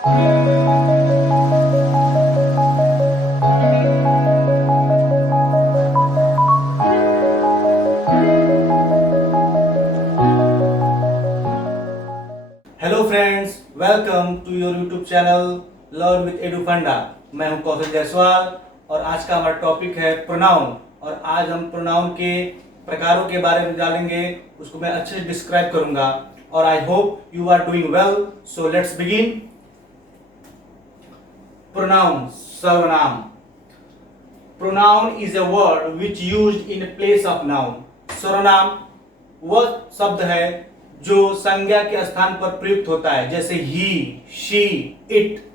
Hello friends, welcome to your YouTube channel learn with Edu Funda. मैं हूं कौशल जायसवाल और आज का हमारा टॉपिक है प्रोनाउन। और आज हम प्रोनाउन के प्रकारों के बारे में जानेंगे, उसको मैं अच्छे से डिस्क्राइब करूंगा और I hope you are doing well. So let's begin. Pronoun, सर्वनाम। Pronoun is a word which used in place of noun. सर्वनाम वह शब्द है जो संज्ञा के स्थान पर प्रयुक्त होता है, जैसे ही, शी, इट।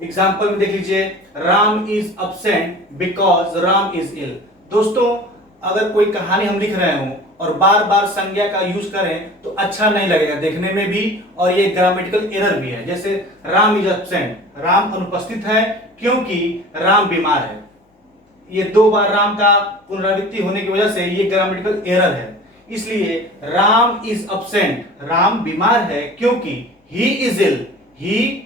एग्जाम्पल में देख लीजिए, Ram is absent because Ram is ill. दोस्तों, अगर कोई कहानी हम लिख रहे हो और बार बार संज्ञा का यूज करें तो अच्छा नहीं लगेगा देखने में भी, और ये ग्रामेटिकल एरर भी है। जैसे राम इज अब्सेंट, राम अनुपस्थित है क्योंकि राम बीमार है। ये दो बार राम का पुनरावृत्ति होने की वजह से ये ग्रामेटिकल एरर है। इसलिए राम इज अब्सेंट, राम बीमार है क्योंकि ही इज इल, ही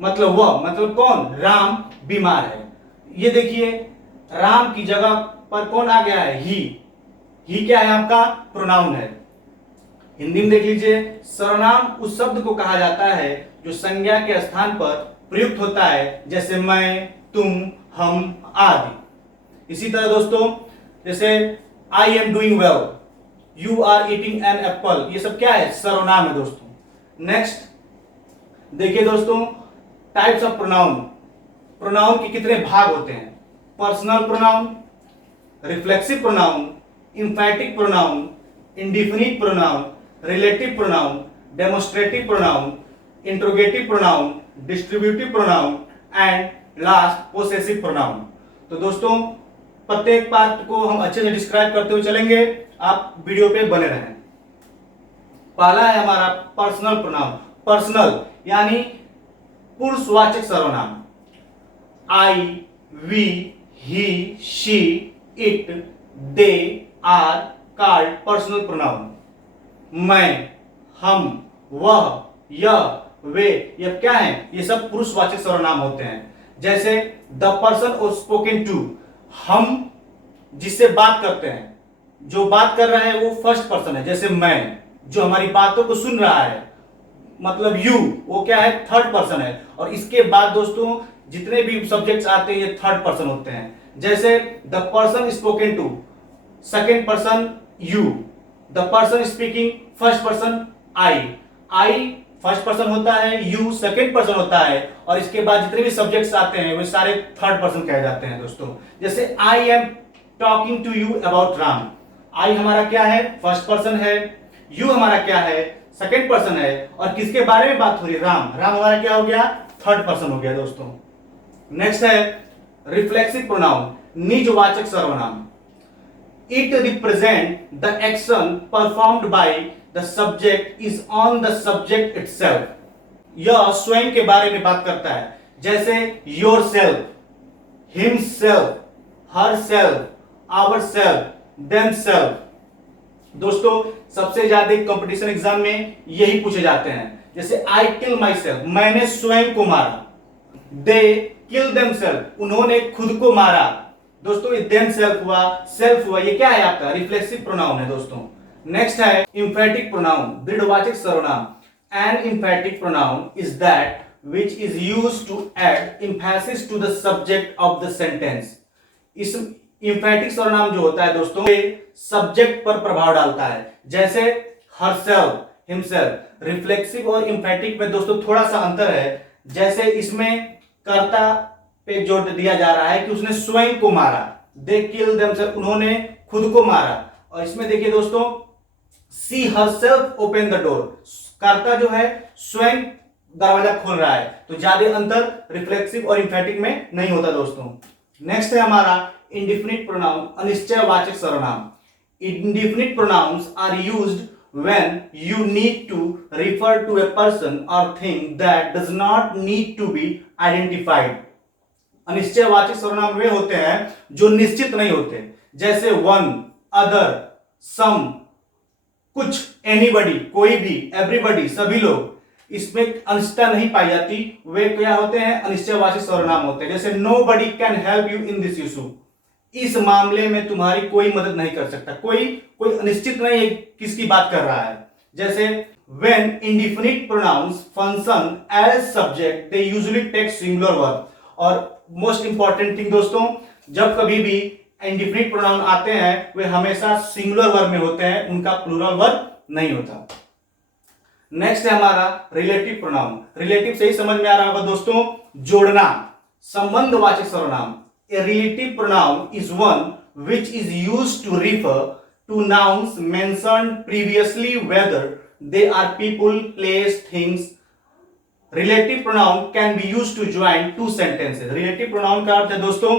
मतलब वह, मतलब कौन, राम बीमार है। ये देखिए, राम की जगह पर कौन आ गया है, ही क्या है, आपका प्रोनाउन है। हिंदी में देख लीजिए, सर्वनाम उस शब्द को कहा जाता है जो संज्ञा के स्थान पर प्रयुक्त होता है, जैसे मैं, तुम, हम आदि। इसी तरह दोस्तों, जैसे I am doing well, you are eating an apple, ये सब क्या है, सर्वनाम है दोस्तों। नेक्स्ट देखिए दोस्तों, टाइप्स ऑफ प्रोनाउन। प्रोनाउन के कितने भाग होते हैं? Personal pronoun, reflexive pronoun, emphatic pronoun, indefinite pronoun, relative pronoun, demonstrative pronoun, interrogative pronoun, distributive pronoun and last possessive pronoun. तो दोस्तों, प्रत्येक पार्ट को हम अच्छे से डिस्क्राइब करते हुए चलेंगे, आप वीडियो पे बने रहें। पहला है हमारा पर्सनल प्रोनाउन। पर्सनल यानी पुरुषवाचक सर्वनाम। I, we, he, she, it, they are called personal pronoun. मैं, हम, वह, यह, वे, ये क्या है, ये सब पुरुषवाचक सर्वनाम होते हैं। जैसे द पर्सन स्पोकन टू, हम जिससे बात करते हैं, जो बात कर रहा है वो फर्स्ट पर्सन है, जैसे मैं, जो हमारी बातों को सुन रहा है मतलब यू, वो क्या है, थर्ड पर्सन है। और इसके बाद दोस्तों जितने भी सब्जेक्ट्स आते हैं ये थर्ड पर्सन होते हैं। जैसे the person spoken to, second person you, the person speaking, first person I first person होता है, यू सेकेंड पर्सन होता है, और इसके बाद जितने भी सब्जेक्ट्स आते हैं वो सारे थर्ड पर्सन कहे जाते हैं दोस्तों। जैसे I am talking to you about Ram, I हमारा क्या है, फर्स्ट पर्सन है, यू हमारा क्या है, सेकेंड पर्सन है, और किसके बारे में बात हो रही है, राम, राम हमारा क्या हो गया, थर्ड पर्सन हो गया दोस्तों। नेक्स्ट है रिफ्लेक्सिव प्रोनाउन, निजवाचक सर्वनाम। It represent the action performed by the subject is on the subject itself. यह स्वयं के बारे में बात करता है, जैसे yourself, himself, herself, ourself, themself. दोस्तों, सबसे ज्यादा कंपटीशन एग्जाम में यही पूछे जाते हैं। जैसे आई किल माई सेल्फ, मैंने स्वयं को मारा। दे किल देम सेल्फ, उन्होंने खुद को मारा। दोस्तों, ये देम सेल्फ हुआ, सेल्फ हुआ, ये क्या है, आपका रिफ्लेक्सिव प्रोनाउन है दोस्तों। नेक्स्ट है इंफैटिक प्रोनाउन, दृढ़वाचक सर्वनाम। An emphatic pronoun is that which is used to add emphasis to the subject of the sentence. इस इंफैटिक सर्वनाम जो होता है दोस्तों, सब्जेक्ट पर प्रभाव डालता है, जैसे हरसेल्फ, हिमसेल्फ। रिफ्लेक्सिव और इंफैटिक में दोस्तों थोड़ा सा अंतर है। जैसे इसमें कर्ता पे जोर दिया जा रहा है कि उसने स्वयं को मारा, दे किल देमसेल्फ, उन्होंने खुद को मारा। और इसमें देखिए दोस्तों, सी हरसेल्फ ओपन द डोर, कर्ता जो है स्वयं दरवाजा खोल रहा है। तो ज्यादा अंतर रिफ्लेक्सिव और इंफैटिक में नहीं होता दोस्तों। नेक्स्ट है हमारा इंडिफिनिट प्रोनाउन, अनिश्चयवाचक सर्वनाम। Indefinite pronouns are used when you need to refer to a person or thing that does not need to be identified. अनिश्चयवाचक सर्वनाम वे होते हैं जो निश्चित नहीं होते, जैसे वन, अदर, सम, कुछ, एनीबडी, कोई भी, एवरीबडी, सभी लोग। इसमें अनिश्चितता नहीं पाई जाती, वे क्या होते हैं, अनिश्चयवाची सर्वनाम होते हैं। जैसे nobody can help you in this issue, इस मामले में तुम्हारी कोई मदद नहीं कर सकता, कोई अनिश्चित नहीं है किसकी बात कर रहा है। जैसे when indefinite pronouns function as subject they usually take singular verb, और मोस्ट इंपॉर्टेंट थिंग दोस्तों, जब कभी भी इंडिफिनिट प्रोनाउन आते हैं वे हमेशा सिंगुलर वर्ब में होते हैं, उनका प्लूरल वर्ब नहीं होता। नेक्स्ट है हमारा रिलेटिव प्रोनाउन। रिलेटिव से ही समझ में आ रहा होगा दोस्तों, जोड़ना, संबंधवाचक सर्वनाम। A relative pronoun is one which is used to refer to nouns mentioned previously whether they are people, place, things. Relative pronoun can be used to join two sentences. Relative pronoun का अर्थ है दोस्तों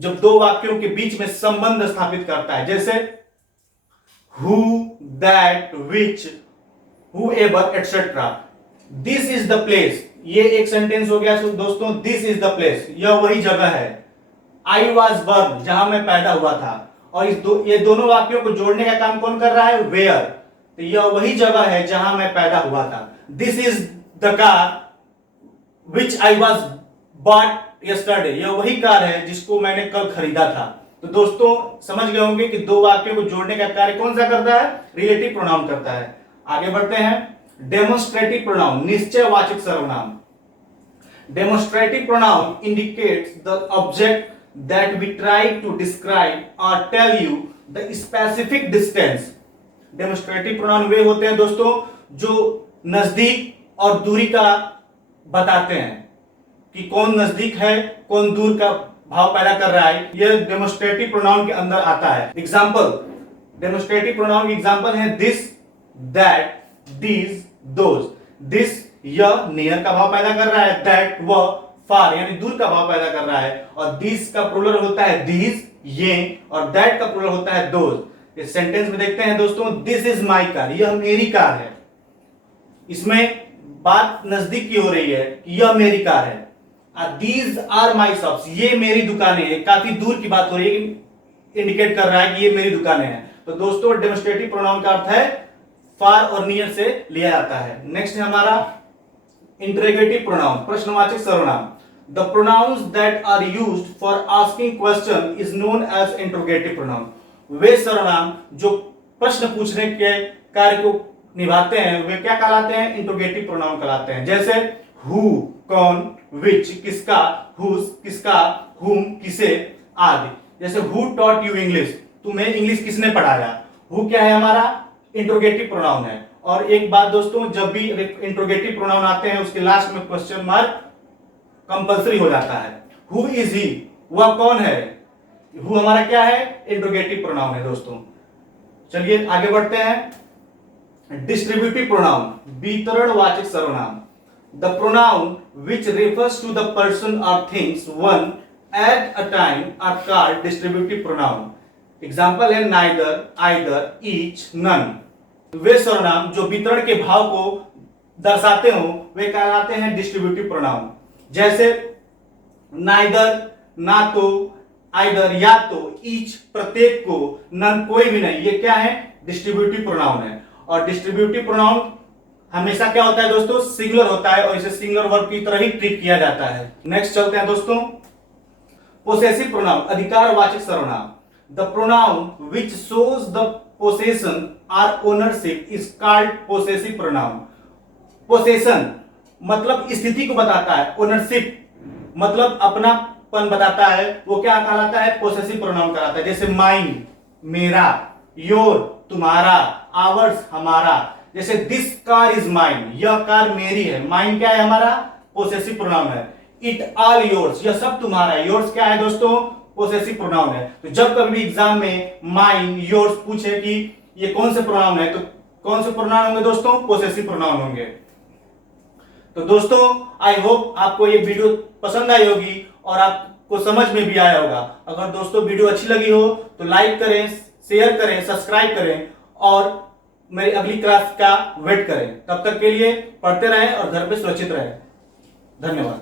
जब दो वाक्यों के बीच में संबंध स्थापित करता है, जैसे who, that, which, whoever, etc. This is the place, ये एक सेंटेंस हो गया दोस्तों। This is the place, यह वही जगह है। I was born, जहां मैं पैदा हुआ था। और ये दोनों वाक्यों को जोड़ने का काम कौन कर रहा है, where, तो यह वही जगह है जहां मैं पैदा हुआ था। This is the car which I was bought yesterday, यह वही कार है जिसको मैंने कल खरीदा था। तो दोस्तों समझ गए होंगे कि दो वाक्यों को जोड़ने का कार्य कौन सा करता है, रिलेटिव प्रोनाउन करता है। आगे बढ़ते हैं। डेमोन्स्ट्रेटिव प्रोनाउन, निश्चयवाचक सर्वनाम। Demonstrative pronoun indicates the object that we try to describe or tell you the specific distance. Demonstrative pronoun वे होते हैं दोस्तों जो नजदीक और दूरी का बताते हैं कि कौन नजदीक है कौन दूर का भाव पैदा कर रहा है, यह डेमोन्स्ट्रेटिव प्रोनाउन के अंदर आता है। एग्जाम्पल, डेमोन्स्ट्रेटिव प्रोनाउन की एग्जाम्पल है this, that, these, those. This यह नियर का भाव पैदा कर रहा है, दैट वह फार यानी दूर का भाव पैदा कर रहा है, और दिस का प्लूरल होता है दीज ये, और दैट का प्लूरल होता है दोज। इस सेंटेंस में देखते हैं दोस्तों, दिस इज माई कार, यह मेरी कार है। इसमें बात नजदीक की हो रही है कि यह मेरी कार है। दीज आर माई शॉप्स, ये मेरी दुकानें हैं, काफी दूर की बात हो रही है, इंडिकेट कर रहा है कि ये मेरी दुकानें हैं। तो दोस्तों डेमोन्स्ट्रेटिव प्रोनाउन का अर्थ है फार और नियर से लिया जाता है। नेक्स्ट है हमारा इंटरोगेटिव प्रोनाउन, प्रश्नवाचक सर्वनाम। The pronouns that are used for asking question is known as interrogative pronoun. वे सर्वनाम जो प्रश्न पूछने के कार्य को निभाते हैं वे क्या कहलाते हैं, इंटरोगेटिव प्रोनाउन कहलाते हैं। जैसे हु कौन, विच किसका, हुज किसका, हुम किसे, आदि। जैसे हु टॉट यू इंग्लिश, तुम्हें इंग्लिश किसने पढ़ाया। हु क्या है हमारा, इंटरोगेटिव प्रोनाउन है। और एक बात दोस्तों, जब भी इंटरोगेटिव प्रोनाउन आते हैं उसके लास्ट में क्वेश्चन मार्क कंपल्सरी हो जाता है। हु इज ही, वह कौन है। हु हमारा क्या है, इंटरोगेटिव प्रोनाउन है दोस्तों। चलिए आगे बढ़ते हैं। डिस्ट्रीब्यूटिव प्रोनाउन, वितरणवाचक सर्वनाम। The pronoun which refers to the person और things one at a time are called distributive pronoun. Example है नाइदर, आइदर, ईच, नन। वे सर्वनाम जो वितरण के भाव को दर्शाते हो वे कहलाते हैं डिस्ट्रीब्यूटिव प्रोनाउन। जैसे नाइदर ना तो, आइदर या तो, ईच प्रत्येक को, नन कोई भी नहीं, ये क्या है, डिस्ट्रीब्यूटिव प्रोनाउन है। और डिस्ट्रीब्यूटिव प्रोनाउन हमेशा क्या होता है दोस्तों, सिंगुलर होता है और इसे सिंगुलर वर्ब की तरह ही ट्रीट किया जाता है। नेक्स्ट चलते हैं दोस्तों, पोसेसिव प्रोनाउन, अधिकारवाचक सर्वनाम। The pronoun which shows the possession और ownership is called possessive pronoun. Possession मतलब स्थिति को बताता है, ओनरशिप मतलब अपनापन बताता है, वो क्या कहलाता है, पोसेसिव प्रोनाउन कहलाता है। जैसे माइन मेरा, योर तुम्हारा, आवर्स हमारा। जैसे दिस कार इज माइन, यह कार मेरी है। माइन क्या है हमारा, पोसेसिव प्रोनाउन है। इट ऑल योर्स, यह सब तुम्हारा है। योर्स क्या है दोस्तों, पोसेसिव प्रोनाउन है। तो जब कभी भी एग्जाम में माइन, योर्स पूछे कि ये कौन से प्रोनाउन है, तो कौन से प्रोनाउन होंगे दोस्तों, पोसेसिव प्रोनाउन होंगे। तो दोस्तों आई होप आपको ये वीडियो पसंद आई होगी और आपको समझ में भी आया होगा। अगर दोस्तों वीडियो अच्छी लगी हो तो लाइक करें, शेयर करें, सब्सक्राइब करें और मेरी अगली क्लास का वेट करें। तब तक के लिए पढ़ते रहें और घर पे सुरक्षित रहें। धन्यवाद।